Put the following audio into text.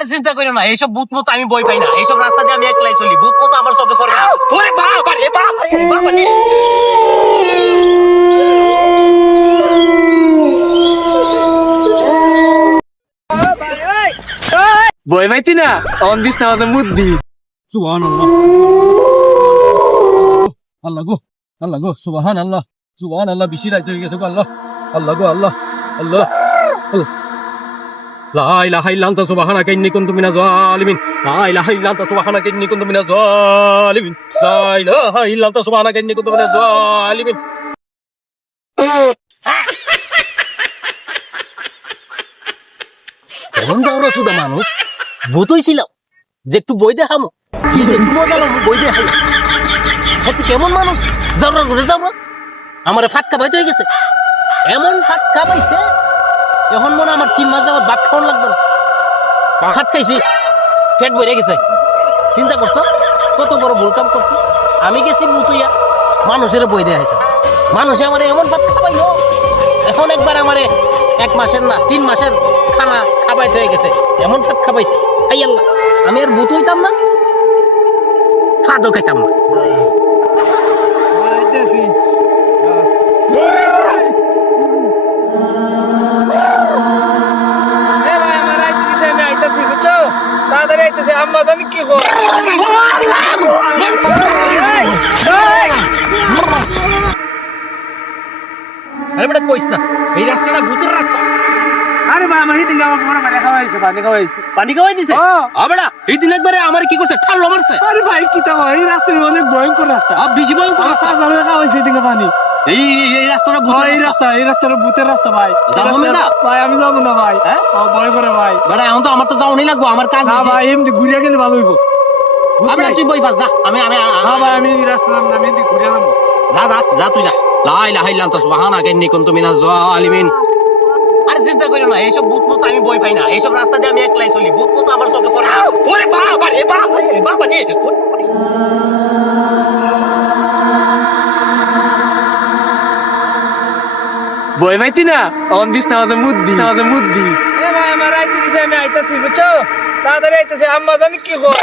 আর চিন্তা করিও না, এইসব ভূত মতো আমি বই পাই না, এইসব রাস্তা দিয়ে আমি একলাই চলি, ভূত মতো আমার চোখে পড়বে না। ওরে বাবা রে বাবা রে বাবা রে। বই পাইতি না অন দিস না আমাদের মুদ্দি সুবহানাল্লাহ আল্লাহ গো আল্লাহ গো সুবহানাল্লাহ সুবহানাল্লাহ বেশি রাত হয়ে গেছে গো আল্লাহ আল্লাহ গো আল্লাহ আল্লাহ লা ইলাহা ইল্লা আনতা সুবহানাকা ইন্নী কুনতু মিনাজ জালিমিন লা ইলাহা ইল্লা আনতা সুবহানাকা ইন্নী কুনতু মিনাজ জালিমিন লা ইলাহা ইল্লা আনতা সুবহানাকা ইন্নী কুনতু মিনাজ জালিমিন কেমন যাওয়া সুদা মানুষ ভূত হইছিল যে একটু বই দেখামো, কি যে একটু মজা লাগলো বই দেখাই। এত কেমন মানুষ, যাওয়ার ঘুরে যাবো আমার ফাটকা বাইতে হয়ে গেছে, এমন ফাটকা পাইছে এখন মনে আমার 3 মাস যাবত ভাত খাওয়ান লাগবে না। ভাত খাইছি পেট ভরে গেছে। চিন্তা করছো কত বড় ভুল কাম করছি। আমি গেছি মুতুইয়া মানুষের বই দেয়া হইতাম, মানুষে আমার এমন ভাত খাওয়াইলো, এখন একবার আমারে 1 মাসের না 3 মাসের খানা খাবাইতে হয়ে গেছে, এমন ভাত খাবাইছে। আই আল্লাহ, আমি আর ভূত হইতাম না, ফাদও খাইতাম না। তাড়াতাড়ি আইতেছে আম্মা জানি কি কর আরে বেটা কইস না, এই রাস্তাটা ভূতের রাস্তা। আরে ভাই আমার হিদিন আমার মনে মানে খাওয়াইছে পানি খাওয়াই দিছে আবেড়া, এই দিন একবারে আমার কি করছে ঠাল্লো মারছে। আরে ভাই কি তা এই রাস্তার অনেক ভয়ঙ্কর রাস্তা বেশি ভয়ঙ্কর রাস্তা। সাজারে খাওয়াইছে এদিকে পানি এই এই রাস্তাটা ভূতের রাস্তা। এই রাস্তাটা ভূতের রাস্তা ভাই। যাবো না ভাই, আমি যাবো না ভাই। হ্যাঁ ভয় করে ভাই। বেটা এখন তো আমার তো যাওয়াই লাগবো, আমার কাজ না আছে। ভাই এমনি ঘুরিয়া গেলে ভালো হইব। আবেড়া তুই বই ফাস যা, আমি আমি না ভাই আমি এই রাস্তা যাবো না, আমি এমনি ঘুরিয়া যাবো। যা যা যা তুই যা। লা ইলাহা ইল্লা আনতা সুবহানাকা ইন্নী কুনতু মিনাজ জালিমিন। আর চিন্তা করিও না, এইসব ভূত মতো আমি বই পাই না, এইসব রাস্তা দিয়ে আমি একলাই চলি, ভূত মতো আমার চোখে পড়বে না। ওরে বাবা রে বাবা রে বাবা রে। বই পাইতি না অন দিস না আমাদের মুদ্দি এ ভাই আমার আইতে দিছে, আমি আইতাছি বুঝছো, তাড়াতাড়ি আইতেছে আম্মা জানি কি কর